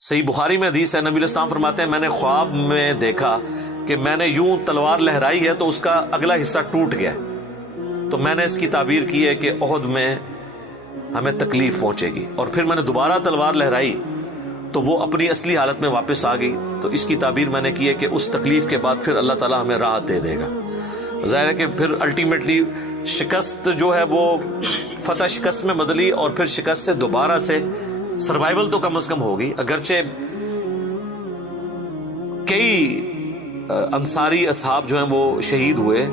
صحیح بخاری میں حدیث ہے، نبی علیہ السلام فرماتے ہیں میں نے خواب میں دیکھا کہ میں نے یوں تلوار لہرائی ہے تو اس کا اگلا حصہ ٹوٹ گیا، تو میں نے اس کی تعبیر کی ہے کہ احد میں ہمیں تکلیف پہنچے گی، اور پھر میں نے دوبارہ تلوار لہرائی تو وہ اپنی اصلی حالت میں واپس آ گئی، تو اس کی تعبیر میں نے کی ہے کہ اس تکلیف کے بعد پھر اللہ تعالیٰ ہمیں راحت دے دے گا۔ ظاہر ہے کہ پھر الٹیمیٹلی شکست جو ہے وہ فتح شکست میں بدلی، اور پھر شکست سے دوبارہ سے سروائیول تو کم از کم ہوگی، اگرچہ کئی انصاری اصحاب جو ہیں وہ شہید ہوئے،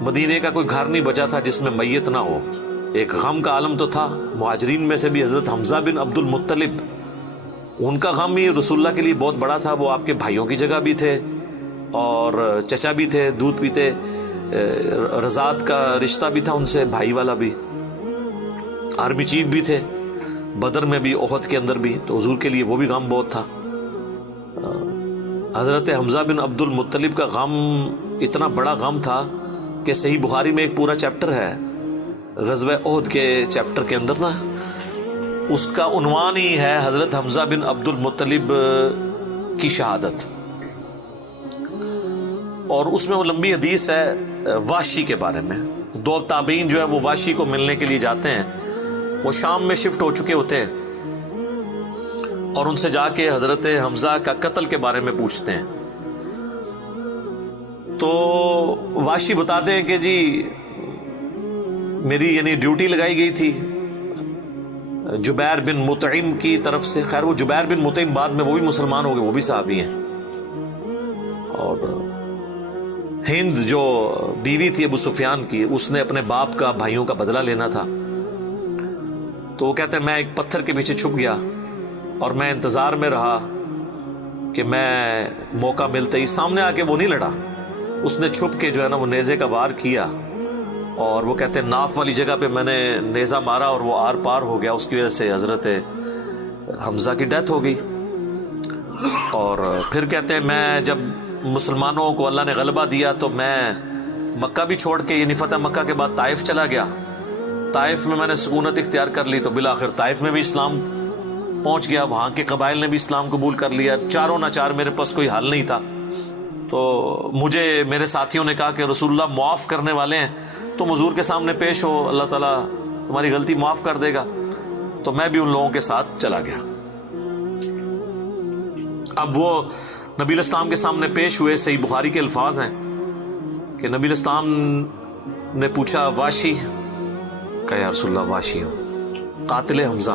مدینے کا کوئی گھر نہیں بچا تھا جس میں میت نہ ہو، ایک غم کا عالم تو تھا۔ مہاجرین میں سے بھی حضرت حمزہ بن عبد المطلب، ان کا غم ہی رسول اللہ کے لیے بہت بڑا تھا، وہ آپ کے بھائیوں کی جگہ بھی تھے اور چچا بھی تھے، دودھ پیتے، رضاعت کا رشتہ بھی تھا ان سے، بھائی والا بھی، آرمی چیف بھی تھے، بدر میں بھی احد کے اندر بھی، تو حضور کے لیے وہ بھی غم بہت تھا۔ حضرت حمزہ بن عبد المطلب کا غم اتنا بڑا غم تھا کہ صحیح بخاری میں ایک پورا چیپٹر ہے غزوہ احد کے چیپٹر کے اندر نا، اس کا عنوان ہی ہے حضرت حمزہ بن عبد المطلب کی شہادت، اور اس میں وہ لمبی حدیث ہے واشی کے بارے میں۔ دو تابعین جو ہے وہ واشی کو ملنے کے لیے جاتے ہیں، وہ شام میں شفٹ ہو چکے ہوتے ہیں، اور ان سے جا کے حضرت حمزہ کا قتل کے بارے میں پوچھتے ہیں، تو واشی بتاتے ہیں کہ جی میری یعنی ڈیوٹی لگائی گئی تھی جبیر بن مطعم کی طرف سے۔ خیر وہ جبیر بن مطعم بعد میں وہ بھی مسلمان ہو گئے، وہ بھی صحابی ہیں، اور ہند جو بیوی تھی ابو سفیان کی، اس نے اپنے باپ کا بھائیوں کا بدلہ لینا تھا، تو وہ کہتے ہیں میں ایک پتھر کے پیچھے چھپ گیا اور میں انتظار میں رہا کہ میں موقع ملتے ہی سامنے آ کے وہ نہیں لڑا، اس نے چھپ کے جو ہے نا وہ نیزے کا وار کیا، اور وہ کہتے ہیں ناف والی جگہ پہ میں نے نیزہ مارا اور وہ آر پار ہو گیا، اس کی وجہ سے حضرت حمزہ کی ڈیتھ ہو گئی۔ اور پھر کہتے ہیں میں جب مسلمانوں کو اللہ نے غلبہ دیا تو میں مکہ بھی چھوڑ کے یعنی فتح مکہ کے بعد طائف چلا گیا، طائف میں نے سکونت اختیار کر لی، تو بالآخر طائف میں بھی اسلام پہنچ گیا، وہاں کے قبائل نے بھی اسلام قبول کر لیا، چاروں ناچار میرے پاس کوئی حل نہیں تھا، تو مجھے میرے ساتھیوں نے کہا کہ رسول اللہ معاف کرنے والے ہیں، تم حضور کے سامنے پیش ہو، اللہ تعالیٰ تمہاری غلطی معاف کر دے گا، تو میں بھی ان لوگوں کے ساتھ چلا گیا۔ اب وہ نبی علیہ السلام کے سامنے پیش ہوئے، صحیح بخاری کے الفاظ ہیں کہ نبی علیہ السلام نے پوچھا واشی، کہا یا رسول اللہ واشی ہوں، قاتل حمزہ،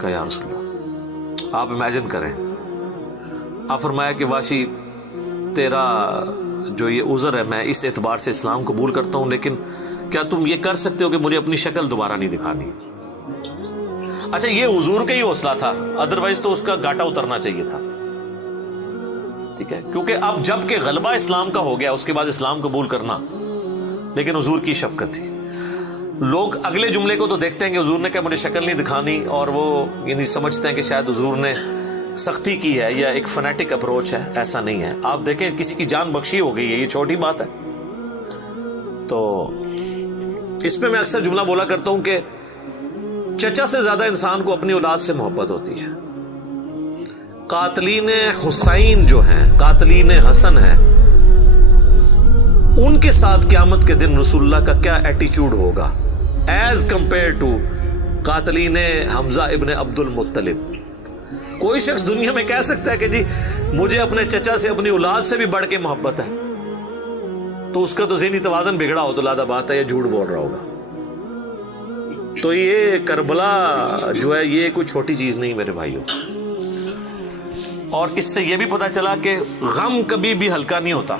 کہا یا رسول اللہ۔ آپ امیجن کریں، آپ فرمایا کہ واشی تیرا جو یہ عذر ہے میں اس اعتبار سے اسلام قبول کرتا ہوں، لیکن کیا تم یہ کر سکتے ہو کہ مجھے اپنی شکل دوبارہ نہیں دکھانی؟ اچھا یہ حضور کا ہی حوصلہ تھا، ادروائز تو اس کا گاٹا اترنا چاہیے تھا، ٹھیک ہے، کیونکہ اب جب کہ غلبہ اسلام کا ہو گیا اس کے بعد اسلام قبول کرنا، لیکن حضور کی شفقت تھی۔ لوگ اگلے جملے کو تو دیکھتے ہیں کہ حضور نے کہا مجھے شکل نہیں دکھانی، اور وہ یعنی سمجھتے ہیں کہ شاید حضور نے سختی کی ہے یا ایک فنیٹک اپروچ ہے، ایسا نہیں ہے۔ آپ دیکھیں کسی کی جان بخشی ہو گئی ہے، یہ چھوٹی بات ہے۔ تو اس پہ میں اکثر جملہ بولا کرتا ہوں کہ چچا سے زیادہ انسان کو اپنی اولاد سے محبت ہوتی ہے۔ قاتلین حسین جو ہیں، قاتلین حسن ہیں، ان کے ساتھ قیامت کے دن رسول اللہ کا کیا ایٹیچیوڈ ہوگا ایز کمپیئر ٹو قاتلین حمزہ ابن عبد المطلب۔ کوئی شخص دنیا میں کہہ سکتا ہے کہ جی مجھے اپنے چچا سے اپنی اولاد سے بھی بڑھ کے محبت ہے، تو اس کا تو ذہنی توازن بگڑا ہو تو لادہ بات ہے، یا جھوٹ بول رہا ہوگا۔ تو یہ کربلا جو ہے یہ کوئی چھوٹی چیز نہیں میرے بھائیوں، اور اس سے یہ بھی پتا چلا کہ غم کبھی بھی ہلکا نہیں ہوتا۔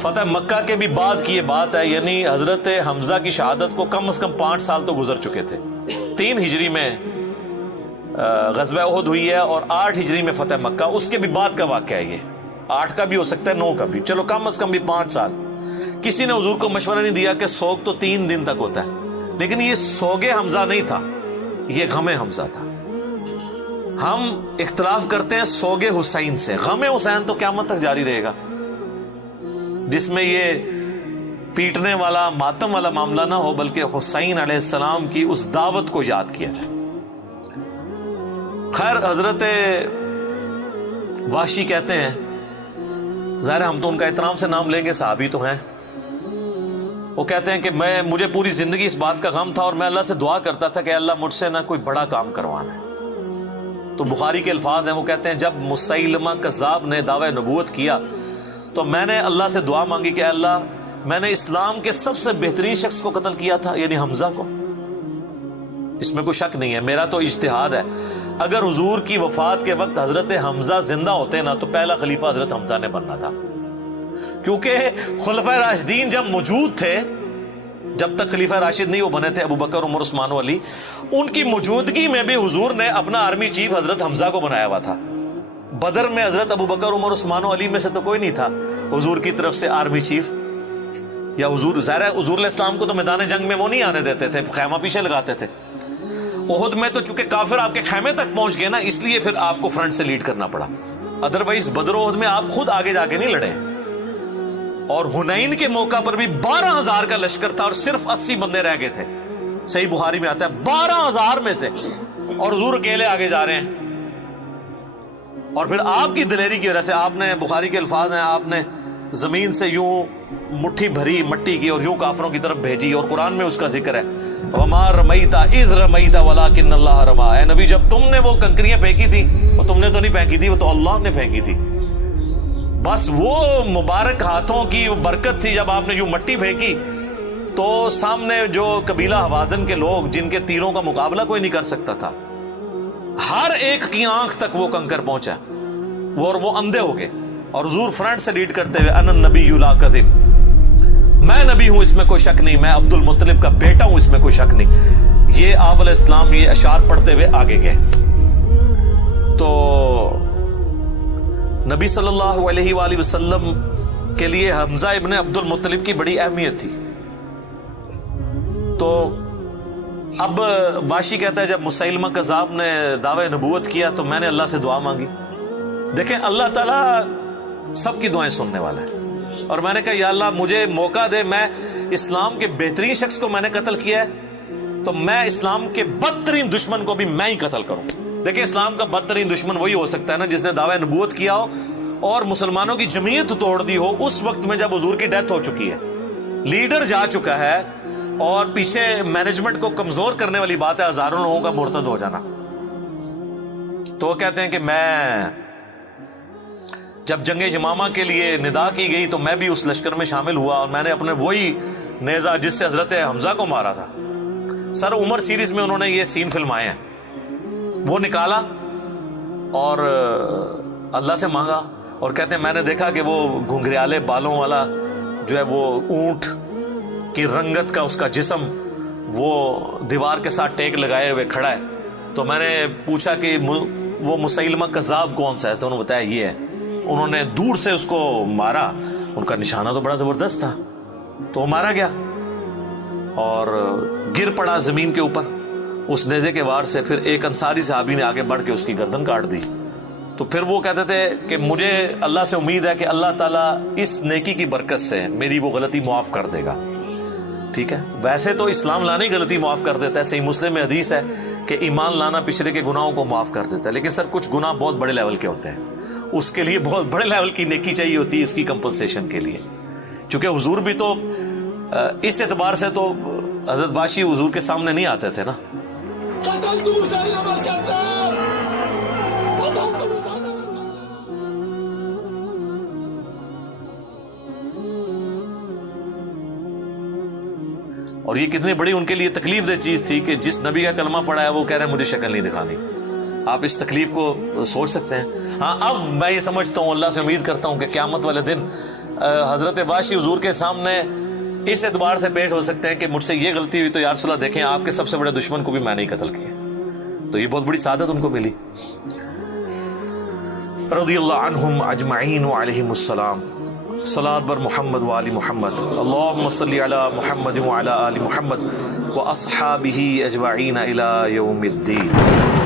فتح مکہ کے بھی بعد کی یہ بات ہے، یعنی حضرت حمزہ کی شہادت کو کم از کم 5 سال تو گزر چکے تھے۔ 3 ہجری میں غزوہ احد ہوئی ہے اور 8 ہجری میں فتح مکہ، اس کے بھی بعد کا واقعہ ہے، یہ 8 کا بھی ہو سکتا ہے 9 کا بھی، چلو کم از کم بھی 5 سال۔ کسی نے حضور کو مشورہ نہیں دیا کہ سوگ تو 3 دن تک ہوتا ہے، لیکن یہ سوگ حمزہ نہیں تھا، یہ غم حمزہ تھا۔ ہم اختلاف کرتے ہیں سوگ حسین سے، غم حسین تو قیامت تک جاری رہے گا، جس میں یہ پیٹنے والا ماتم والا معاملہ نہ ہو، بلکہ حسین علیہ السلام کی اس دعوت کو یاد کیا جائے۔ خیر حضرت وحشی کہتے ہیں، ظاہر ہم تو ان کا احترام سے نام لیں گے، صحابی تو ہیں، وہ کہتے ہیں کہ مجھے پوری زندگی اس بات کا غم تھا اور میں اللہ سے دعا کرتا تھا کہ اللہ مجھ سے نہ کوئی بڑا کام کروانا ہے۔ تو بخاری کے الفاظ ہیں، وہ کہتے ہیں جب مسیلمہ کذاب نے دعوی نبوت کیا تو میں نے اللہ سے دعا مانگی کہ اللہ میں نے اسلام کے سب سے بہترین شخص کو قتل کیا تھا، یعنی حمزہ کو، اس میں کوئی شک نہیں ہے، میرا تو اجتہاد ہے، اگر حضور کی وفات کے وقت حضرت حمزہ زندہ ہوتے نا تو پہلا خلیفہ حضرت حمزہ نے بننا تھا، کیونکہ خلفائے راشدین جب موجود تھے، جب تک خلیفہ راشد نہیں وہ بنے تھے ابو بکر، عمر، عثمان و علی، ان کی موجودگی میں بھی حضور نے اپنا آرمی چیف حضرت حمزہ کو بنایا ہوا تھا۔ بدر میں حضرت ابو بکر، عمر، عثمان و علی میں سے تو کوئی نہیں تھا حضور کی طرف سے آرمی چیف، یا حضور ظاہر ہے حضور علیہ السلام کو تو میدان جنگ میں وہ نہیں آنے دیتے تھے، خیمہ پیچھے لگاتے تھے۔ احد میں تو چونکہ کافر آپ کے خیمے تک پہنچ گئے نا، اس لیے پھر آپ کو فرنٹ سے لیڈ کرنا پڑا، ادروائز بدر و احد میں آپ خود آگے جا کے نہیں لڑے۔ اور حنین کے موقع پر بھی 12,000 کا لشکر تھا اور صرف 80 بندے رہ گئے تھے، صحیح بخاری میں آتا ہے 12,000 میں سے، اور حضور اکیلے آگے جا رہے ہیں۔ اور پھر آپ کی دلیری کی وجہ سے آپ نے، بخاری کے الفاظ ہیں، آپ نے زمین سے یوں مٹھی بھری مٹی کی اور یوں کافروں کی طرف بھیجی، اور قرآن میں اس کا ذکر ہے وَمَا رَمَيْتَ إِذْ رَمَيْتَ وَلَكِنَّ اللَّهَ رَمَىٰ، اے نبی جب تم نے وہ کنکریاں پھینکی تھی وہ تم نے تو نہیں پھینکی تھی، وہ تو اللہ نے پھینکی تھی، بس وہ مبارک ہاتھوں کی برکت تھی۔ جب آپ نے یوں مٹی پھینکی تو سامنے جو قبیلہ حوازن کے لوگ جن کے تیروں کا مقابلہ کوئی نہیں کر سکتا تھا، ہر ایک کی آنکھ تک وہ کنکر پہنچا، اور وہ اندھے ہو گئے، اور حضور فرنٹ سے لیڈ کرتے ہوئے انا النبی لا کذب، میں نبی ہوں اس میں کوئی شک نہیں، میں عبد المطلب کا بیٹا ہوں اس میں کوئی شک نہیں، یہ آپ علیہ السلام یہ اشعار پڑھتے ہوئے آگے گئے۔ تو نبی صلی اللہ علیہ وآلہ وسلم کے لیے حمزہ ابن عبد المطلب کی بڑی اہمیت تھی۔ تو اب واشی کہتا ہے جب مسیلمہ کذاب نے دعوی نبوت کیا تو میں نے اللہ سے دعا مانگی۔ دیکھیں اللہ تعالیٰ سب کی دعائیں سننے والا ہے، اور میں نے کہا یا اللہ مجھے موقع دے، میں اسلام کے بہترین شخص کو میں نے قتل کیا ہے تو میں اسلام کے بدترین دشمن کو بھی میں ہی قتل کروں۔ دیکھیں اسلام کا بدترین دشمن وہی ہو سکتا ہے نا جس نے دعوی نبوت کیا ہو اور مسلمانوں کی جمعیت توڑ دی ہو اس وقت میں جب حضور کی ڈیتھ ہو چکی ہے، لیڈر جا چکا ہے، اور پیچھے مینجمنٹ کو کمزور کرنے والی بات ہے ہزاروں لوگوں کا مرتد ہو جانا۔ تو وہ کہتے ہیں کہ میں جب جنگ یمامہ کے لیے ندا کی گئی تو میں بھی اس لشکر میں شامل ہوا، اور میں نے اپنے وہی نیزہ جس سے حضرت حمزہ کو مارا تھا، سر عمر سیریز میں انہوں نے یہ سین فلمائے ہیں، وہ نکالا اور اللہ سے مانگا، اور کہتے ہیں میں نے دیکھا کہ وہ گھنگریالے بالوں والا جو ہے وہ اونٹ کی رنگت کا اس کا جسم وہ دیوار کے ساتھ ٹیک لگائے ہوئے کھڑا ہے، تو میں نے پوچھا کہ وہ مسیلمہ کذاب کون سا ہے، تو انہوں نے بتایا یہ ہے۔ انہوں نے دور سے اس کو مارا، ان کا نشانہ تو بڑا زبردست تھا، تو وہ مارا گیا اور گر پڑا زمین کے اوپر اس نیزے کے وار سے۔ پھر ایک انصاری صحابی نے آگے بڑھ کے اس کی گردن کاٹ دی۔ تو پھر وہ کہتے تھے کہ مجھے اللہ سے امید ہے کہ اللہ تعالیٰ اس نیکی کی برکت سے میری وہ غلطی معاف کر دے گا۔ ٹھیک ہے، ویسے تو اسلام لانے ہی غلطی معاف کر دیتا ہے، صحیح مسلم میں حدیث ہے کہ ایمان لانا پچھلے کے گناہوں کو معاف کر دیتا ہے، لیکن سر کچھ گناہ بہت بڑے لیول کے ہوتے ہیں، اس کے لیے بہت بڑے لیول کی نیکی چاہیے ہوتی ہے اس کی کمپنسیشن کے لیے، چونکہ حضور بھی تو اس اعتبار سے تو حضرت واشی حضور کے سامنے نہیں آتے تھے نا۔ اور یہ کتنی بڑی ان کے لیے تکلیف دہ چیز تھی کہ جس نبی کا کلمہ پڑھا ہے وہ کہہ رہے ہیں مجھے شکل نہیں دکھانی۔ آپ اس تکلیف کو سوچ سکتے ہیں۔ ہاں اب میں یہ سمجھتا ہوں، اللہ سے امید کرتا ہوں کہ قیامت والے دن حضرت واشی حضور کے سامنے اس اعتبار سے پیش ہو سکتے ہیں کہ مجھ سے یہ غلطی ہوئی تو یا رسول اللہ دیکھیں آپ کے سب سے بڑے دشمن کو بھی میں نہیں قتل کیا، تو یہ بہت بڑی سعادت ان کو ملی۔ رضی اللہ عنہم اجمعین وعلیہم السلام۔ صلاۃ بر محمد و آل محمد، اللہم صلی علی محمد و علی آل محمد و اصحابہ اجمعین الی یوم الدین۔